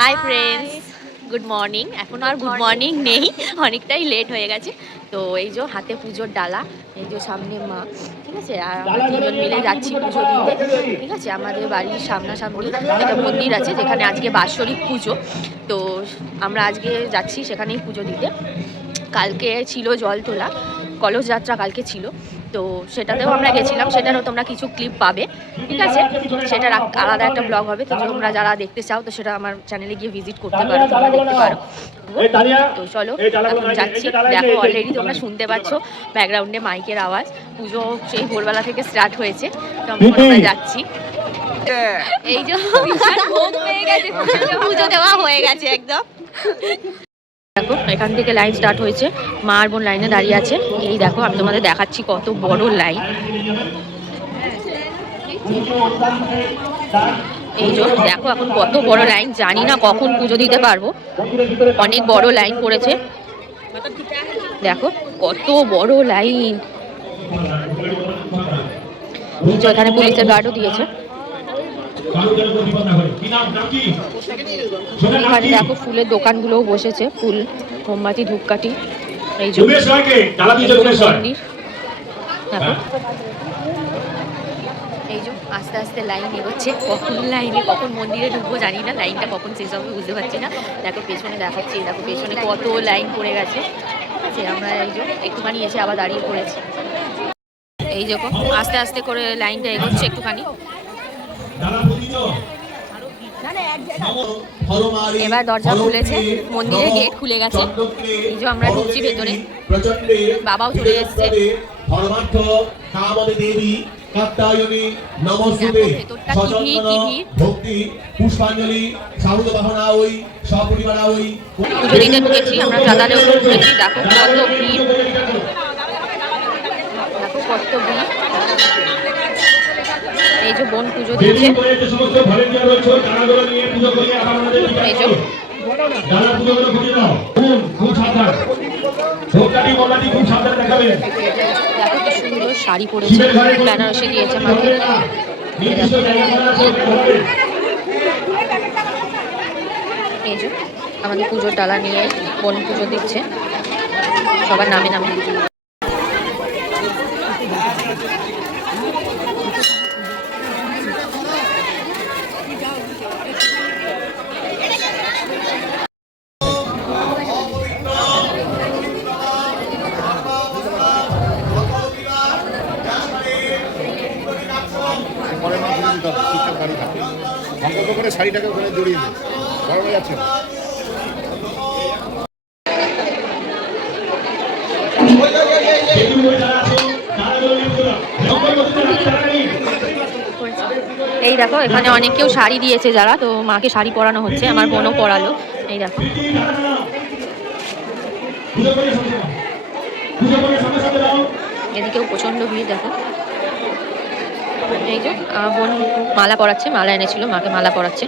Hi friends, good morning. এখন আর good morning নেই, অনেকটাই লেট হয়ে গেছে। তো এই যে হাতে পুজোর ডালা, এই যে সামনে মা, ঠিক আছে। আর আমরা তিনজন মিলে যাচ্ছি পুজো দিতে, ঠিক আছে। আমাদের বাড়ির সামনাসামনি একটা মন্দির আছে যেখানে আজকে বাৎসরিক পুজো। তো আমরা আজকে যাচ্ছি সেখানেই পুজো দিতে। কালকে ছিল জল তোলা, কলস যাত্রা কালকে ছিল। তো সেটাতেও আমরা গেছিলাম, সেটারও তোমরা কিছু ক্লিপ পাবে, ঠিক আছে। সেটার আলাদা একটা ব্লগ হবে। তো তোমরা যারা দেখতে চাও তো সেটা আমার চ্যানেলে গিয়ে ভিজিট করতে পারো, তোমরা দেখতে পারো। তো চলো এখন যাচ্ছি। দেখো অলরেডি তোমরা শুনতে পাচ্ছ ব্যাকগ্রাউন্ডে মাইকের আওয়াজ। পুজো সেই ভোরবেলা থেকে স্টার্ট হয়েছে, তো আমরা যাচ্ছি। এই যে পুজো দেওয়া হয়ে গেছে একদম। দেখো এখান থেকে লাইন স্টার্ট হয়েছে, মা আর বোন লাইনে দাঁড়িয়ে আছে। এই দেখো আমি তোমাদের দেখাচ্ছি কত বড় লাইন। এই যে দেখো এখন কত বড় লাইন, জানি না কখন পুজো দিতে পারবো, অনেক বড় লাইন পড়েছে। দেখো কত বড় লাইন। এখানে পুলিশের গার্ডও দিয়েছে। এখানে দেখো ফুলের দোকানগুলোও বসেছে, ফুল, মোমবাতি, ধূপকাঠি। এই যে মন্দির দেখো। এই যে আস্তে আস্তে লাইন এগোচ্ছে, কখন লাইনে কখন মন্দিরে ঢুকবো জানি না, লাইনটা কখন শেষ হবে বুঝতে পারছি না। দেখো পেছনে দেখাচ্ছি, দেখো পেছনে কত লাইন পড়ে গেছে, ঠিক আছে। আমরা এই যে একটুখানি এসে আবার দাঁড়িয়ে পড়েছি। এই যখন আস্তে আস্তে করে লাইনটা এগোচ্ছে একটুখানি। এবার দরজা খুলেছে, মন্দিরের গেট খুলে গেছে। এই যে আমরা ঢুকছি ভেতরে, বাবাও চলে এসছে। পুজো দিতে ঢুকেছি আমরা, চাঁদানেও ঢুকেছি। দেখো কত ভিড়, দেখো কত ভিড়। এই যে বোন পুজো দিচ্ছে, এই যে সুন্দর শাড়ি পরেছে, বেনারসি দিয়েছে মাকে। এই যে আমাদের পুজোর ডালা নিয়ে বোন পুজো দিচ্ছে সবার নামে নামে। শাড়িটাকে ওখানে জড়িয়ে দিন, গরমে যাচ্ছে না। এই দেখো এখানে অনেকেও শাড়ি দিয়েছে যারা, তো মাকে শাড়ি পরানো হচ্ছে, আমার বোনও পরালো। এই দেখো এদিকেও প্রচন্ড ভিড়। দেখো এই যে বোন মালা পরাচ্ছে, মালা এনেছিল, মাকে মালা পরাচ্ছে।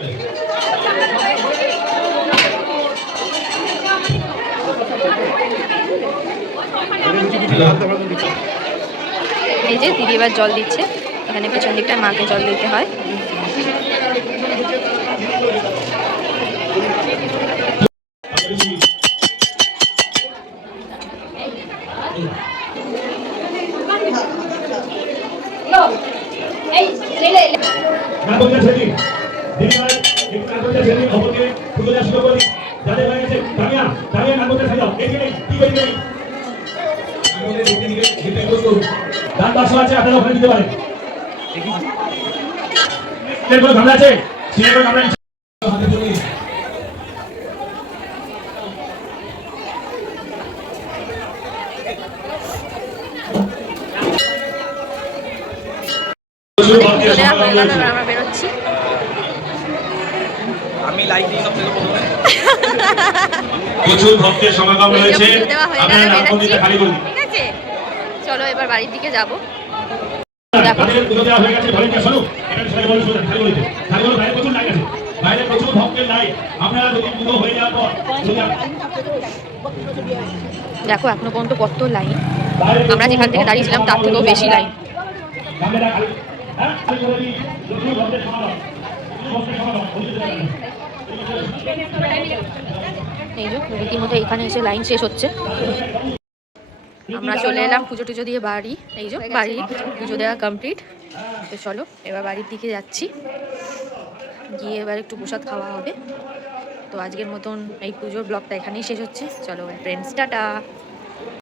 এই যে দিদি এবার জল দিচ্ছে, এখানে পেছন দিকটায় মাকে জল দিতে হয়। আপনারা ওখানে দিতে পারেন। ঝামেলা আছে আমরা বেরোচ্ছি। আমি লাইভ দিই সবথেকে প্রথমে। প্রচুর ভক্তের সমাগম রয়েছে, আপনারা নাম দিতে খালি করুন, ঠিক আছে। চলো এবার বাড়ির দিকে যাব। দেখো পুজো দেওয়া হয়ে গেছে, ঘরে চলো এটা সবাই বলে শুনুন, খালি করতে খালি করে বাইরে প্রচুর লাইন আছে, বাইরে প্রচুর ভক্তের লাইন। আপনারা যদি পুজো হয়ে যাওয়ার পর দেখো এখনো পর্যন্ত কত লাইন, আমরা যেখান থেকে দাঁড়িয়েছিলাম তার থেকেও বেশি লাইন। এই যে রীতিমতো এখানে এসে লাইন শেষ হচ্ছে। আমরা চলে এলাম পুজো টুজো দিয়ে বাড়ি। এই যে বাড়ি পুজো দেওয়া কমপ্লিট। তো চলো এবার বাড়ির দিকে যাচ্ছি, গিয়ে এবার একটু প্রসাদ খাওয়া হবে। তো আজকের মতন এই পুজোর ব্লগটা এখানেই শেষ হচ্ছে। চলো ফ্রেন্ডস, টাটা।